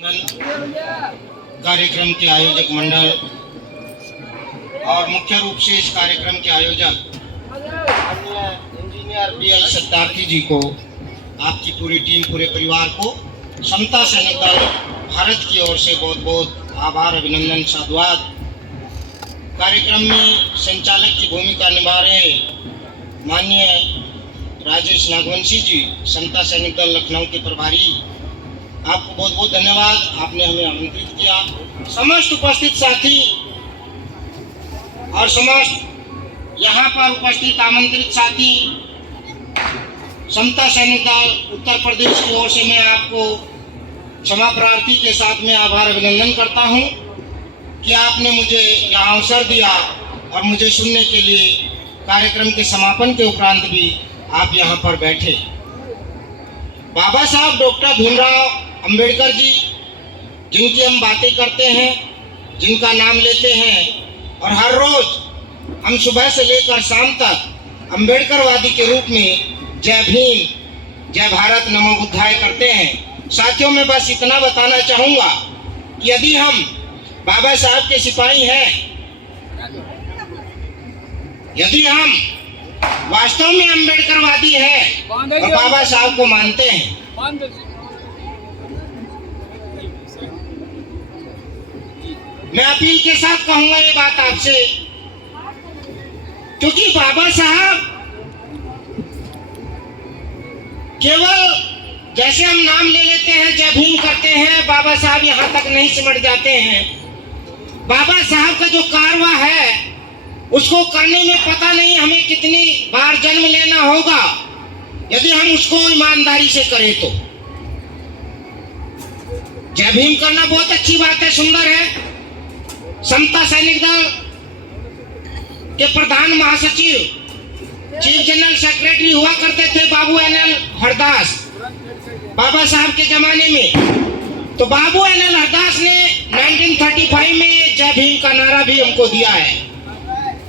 कार्यक्रम के आयोजक मंडल और मुख्य रूप से इस कार्यक्रम के आयोजक इंजीनियर BL सत्यार्थी जी को, आपकी पूरी टीम, पूरे परिवार को समता सैनिक दल भारत की ओर से बहुत बहुत आभार, अभिनंदन, साधुवाद। कार्यक्रम में संचालक की भूमिका निभा रहे माननीय राजेश नागवंशी जी, समता सैनिक दल लखनऊ के प्रभारी, आपको बहुत बहुत धन्यवाद। आपने हमें आमंत्रित किया। समस्त उपस्थित साथी और समस्त यहाँ पर उपस्थित आमंत्रित साथी, समता सैनिक दल उत्तर प्रदेश की ओर से मैं आपको क्षमा प्रार्थी के साथ में आभार अभिनंदन करता हूँ कि आपने मुझे यहाँ अवसर दिया और मुझे सुनने के लिए कार्यक्रम के समापन के उपरांत भी आप यहाँ पर बैठे। बाबा साहब डॉक्टर भीमराव अंबेडकर जी, जिनकी हम बातें करते हैं, जिनका नाम लेते हैं और हर रोज हम सुबह से लेकर शाम तक अंबेडकरवादी के रूप में जय भीम, जय भारत, नमो बुद्धाय करते हैं। साथियों, मैं बस इतना बताना चाहूँगा कि यदि हम बाबा साहब के सिपाही हैं, यदि हम वास्तव में अंबेडकरवादी हैं और बाबा साहब को मानते हैं, मैं अपील के साथ कहूंगा ये बात आपसे, क्योंकि बाबा साहब केवल जैसे हम नाम ले लेते हैं, जय भीम करते हैं, बाबा साहब यहां तक नहीं सिमट जाते हैं। बाबा साहब का जो कारवा है उसको करने में पता नहीं हमें कितनी बार जन्म लेना होगा, यदि हम उसको ईमानदारी से करें तो। जय भीम करना बहुत अच्छी बात है, सुंदर है। समता सैनिक दल के प्रधान महासचिव, चीफ जनरल सेक्रेटरी हुआ करते थे बाबू NL हरदास बाबा साहब के जमाने में। तो बाबू NL हरदास ने 1935 में जय भीम का नारा भी हमको दिया है,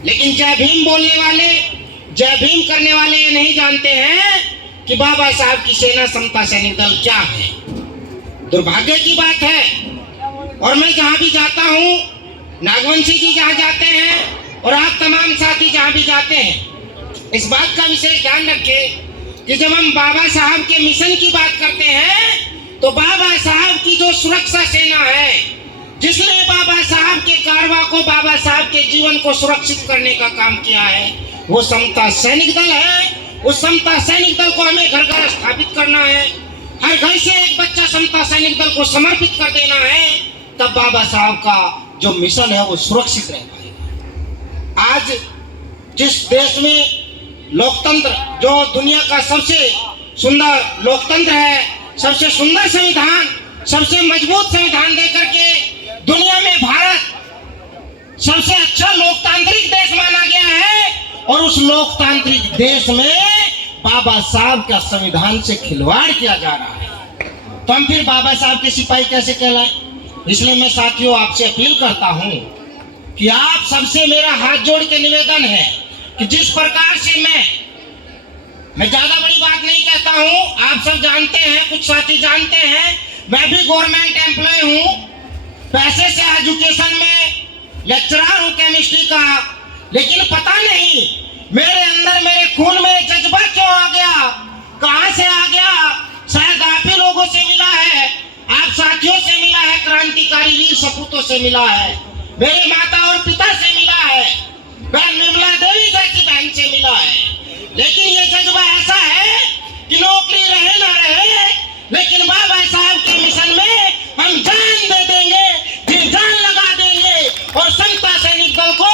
लेकिन जय भीम बोलने वाले, जय भीम करने वाले ये नहीं जानते हैं कि बाबा साहब की सेना समता सैनिक दल क्या है। दुर्भाग्य की बात है। और मैं जहां भी जाता हूं, नागवंशी जी जहां जाते हैं और आप तमाम साथी जहां भी जाते हैं, इस बात का विशेष ध्यान रखें कि जब हम बाबा साहब के मिशन की बात करते हैं तो बाबा साहब की जो सुरक्षा सेना है, जिसने बाबा साहब के कारवा को, बाबा साहब के जीवन को सुरक्षित करने का काम किया है, वो समता सैनिक दल है। उस समता सैनिक दल को हमें घर घर स्थापित करना है। हर घर से एक बच्चा समता सैनिक दल को समर्पित कर देना है, तब बाबा साहब का जो मिशन है वो सुरक्षित रह पाएगा। आज जिस देश में लोकतंत्र, जो दुनिया का सबसे सुंदर लोकतंत्र है, सबसे सुंदर संविधान, सबसे मजबूत संविधान देकर के दुनिया में भारत सबसे अच्छा लोकतांत्रिक देश माना गया है, और उस लोकतांत्रिक देश में बाबा साहब का संविधान से खिलवाड़ किया जा रहा है, तो हम फिर बाबा साहब के सिपाही कैसे कहलाएं? इसलिए मैं साथियों आपसे अपील करता हूं कि आप सबसे मेरा हाथ जोड़ के निवेदन है कि जिस प्रकार से मैं ज्यादा बड़ी बात नहीं कहता हूं, आप सब जानते हैं, कुछ साथी जानते हैं, मैं भी गवर्नमेंट एम्प्लॉय हूं, पैसे से एजुकेशन में लेक्चरर हूं केमिस्ट्री का, लेकिन पता नहीं मेरे अंदर, मेरे खून में जज्बा क्यों आ गया, कहां से आ गया। शायद आप ही लोगों से मिला है, आप साथियों से मिला है, क्रांतिकारी वीर सपूतों से मिला है, मेरे माता और पिता से मिला है, बहन विमला देवी जैसी बहन से मिला है। लेकिन ये जज्बा ऐसा है कि नौकरी रहे ना रहे, लेकिन बाबा साहब के मिशन में हम जान दे देंगे, जी जान लगा देंगे। और समता सैनिक दल को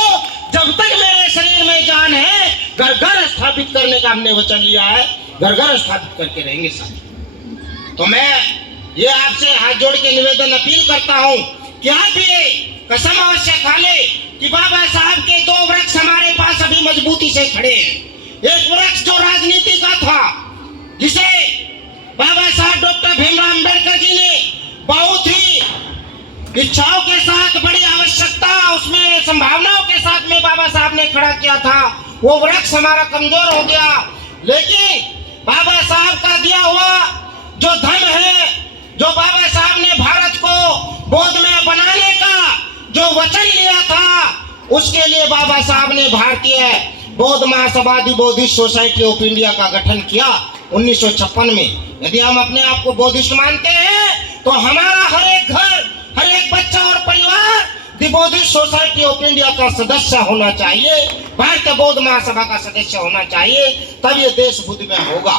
जब तक मेरे शरीर में जान है, घर घर स्थापित करने का हमने वचन लिया है, घर घर स्थापित करके रहेंगे साथी। तो मैं ये आपसे हाथ जोड़ के निवेदन अपील करता हूं कि आप ये कसम अवश्य खा ले कि बाबा साहब के दो वृक्ष हमारे पास अभी मजबूती से खड़े हैं। एक वृक्ष जो राजनीति का था, जिसे बाबा साहब डॉक्टर भीमराव अंबेडकर जी ने बहुत ही इच्छाओं के साथ, बड़ी आवश्यकता, उसमें संभावनाओं के साथ में बाबा साहब ने खड़ा किया था, वो वृक्ष हमारा कमजोर हो गया। लेकिन बाबा साहब का दिया हुआ जो धन है, जो बाबा साहब ने भारत को बौद्ध में बनाने का जो वचन लिया था, उसके लिए बाबा साहब ने भारतीय बौद्ध महासभा दी बौद्धिस्ट सोसाइटी ऑफ इंडिया का गठन किया 1956 में। यदि हम अपने आप को बौद्धिस्ट मानते हैं तो हमारा हर एक घर, हर एक बच्चा और परिवार दी बौद्धिस्ट सोसाइटी ऑफ इंडिया का सदस्य होना चाहिए, भारतीय बौद्ध महासभा का सदस्य होना चाहिए, तब ये देश बुद्ध में होगा।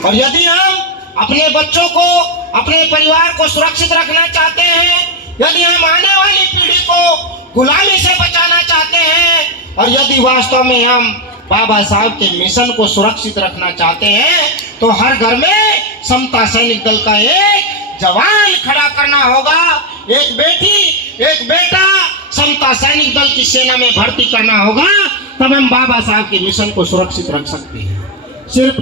और यदि हम अपने बच्चों को, अपने परिवार को सुरक्षित रखना चाहते हैं, यदि हम आने वाली पीढ़ी को गुलामी से बचाना चाहते हैं, और यदि वास्तव में हम बाबा साहब के मिशन को सुरक्षित रखना चाहते हैं, तो हर घर में समता सैनिक दल का एक जवान खड़ा करना होगा, एक बेटी, एक बेटा समता सैनिक दल की सेना में भर्ती करना होगा, तब हम बाबा साहब के मिशन को सुरक्षित रख सकते हैं। सिर्फ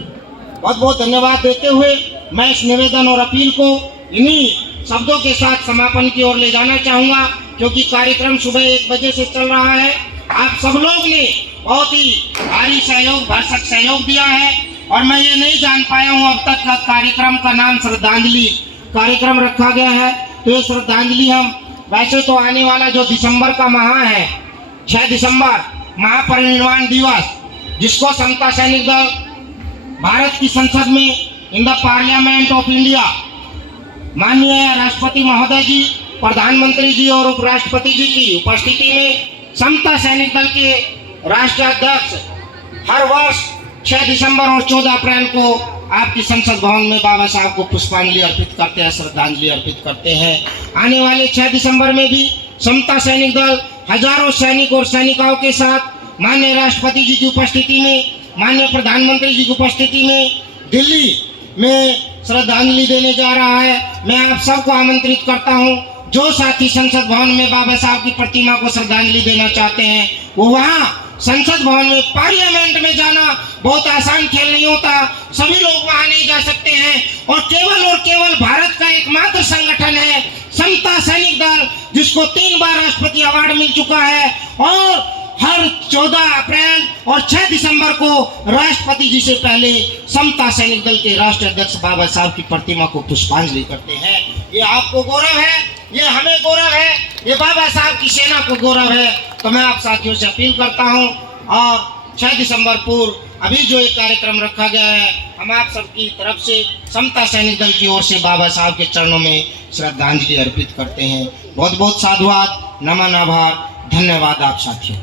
बहुत बहुत धन्यवाद देते हुए मैं इस निवेदन और अपील को इन्हीं शब्दों के साथ समापन की ओर ले जाना चाहूँगा, क्योंकि कार्यक्रम सुबह 1 बजे से चल रहा है। आप सब लोग ने बहुत ही भारी सहयोग, भरसक सहयोग दिया है, और मैं ये नहीं जान पाया हूँ अब तक का कार्यक्रम का नाम श्रद्धांजलि कार्यक्रम रखा गया है। तो ये श्रद्धांजलि हम वैसे तो आने वाला जो दिसंबर का माह है, 6 दिसंबर महापरिनिर्वाण दिवस, जिसको समता सैनिक दल भारत की संसद में in the parliament of India माननीय राष्ट्रपति महोदय जी, प्रधानमंत्री जी और उपराष्ट्रपति जी की उपस्थिति में समता सैनिक दल के राष्ट्रीय अध्यक्ष हर वर्ष 6 दिसंबर और 14 अप्रैल को आपकी संसद भवन में बाबा साहब को पुष्पांजलि अर्पित करते हैं, श्रद्धांजलि अर्पित करते हैं। आने वाले 6 दिसंबर में भी समता सैनिक दल हजारों सैनिक और सैनिकाओं के साथ माननीय राष्ट्रपति जी की उपस्थिति में, माननीय प्रधानमंत्री जी की उपस्थिति में दिल्ली में श्रद्धांजलि देने जा रहा है। मैं आप सबको आमंत्रित करता हूं, जो साथी संसद भवन में बाबा साहब की प्रतिमा को श्रद्धांजलि देना चाहते हैं, वो वहां संसद भवन में, पार्लियामेंट में जाना बहुत आसान खेल नहीं होता, सभी लोग वहां नहीं जा सकते हैं। और केवल भारत का एकमात्र संगठन है समता सैनिक दल, जिसको 3 बार राष्ट्रपति अवार्ड मिल चुका है, और हर 14 अप्रैल और 6 दिसंबर को राष्ट्रपति जी से पहले समता सैनिक दल के राष्ट्रीय अध्यक्ष बाबा साहब की प्रतिमा को पुष्पांजलि करते हैं। ये आपको गौरव है, ये हमें गौरव है, ये बाबा साहब की सेना को गौरव है। तो मैं आप साथियों से अपील करता हूं, और 6 दिसंबर पूर्व अभी जो एक कार्यक्रम रखा गया है, हम आप सबकी तरफ से समता सैनिक दल की ओर से बाबा साहब के चरणों में श्रद्धांजलि अर्पित करते हैं। बहुत बहुत साधुवाद, नमन, आभार, धन्यवाद आप साथियों।